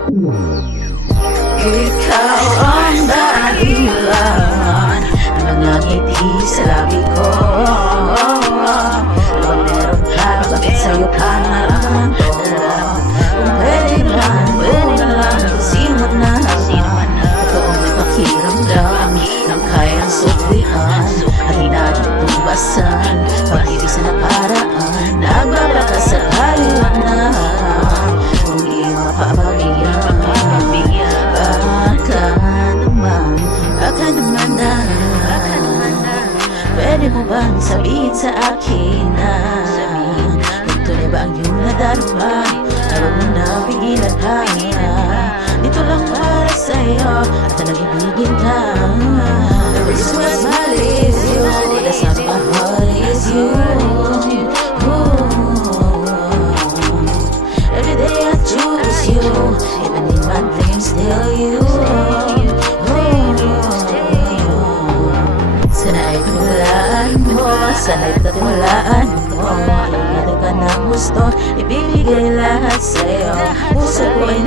Ikaw ang dahilan ng mga ngiti sa labi ko. Kung meron ka, bakit sa'yo ka naraman ko? Kung pwede na lang, sino man na totoong may pakiramdam ng kayang suklian at hinatutubasan pag-ibig sa naparaan. Nagbabaka sa kaliwanag kung iyong mapapabigyan. Baka naman na pwede mo bang sabihin sa akin na ito na ba ang iyong nadarama? Ayaw mo na pigilan ha. Dito lang para sa'yo at nag-ibigin ka. The reason why I smile is you, the sound of my heart is you. Every day I choose you, even in my dreams still you. Sana'y katiwalaan mo, iligid ka ng gusto, ibibigay lahat sa'yo. Puso ko ay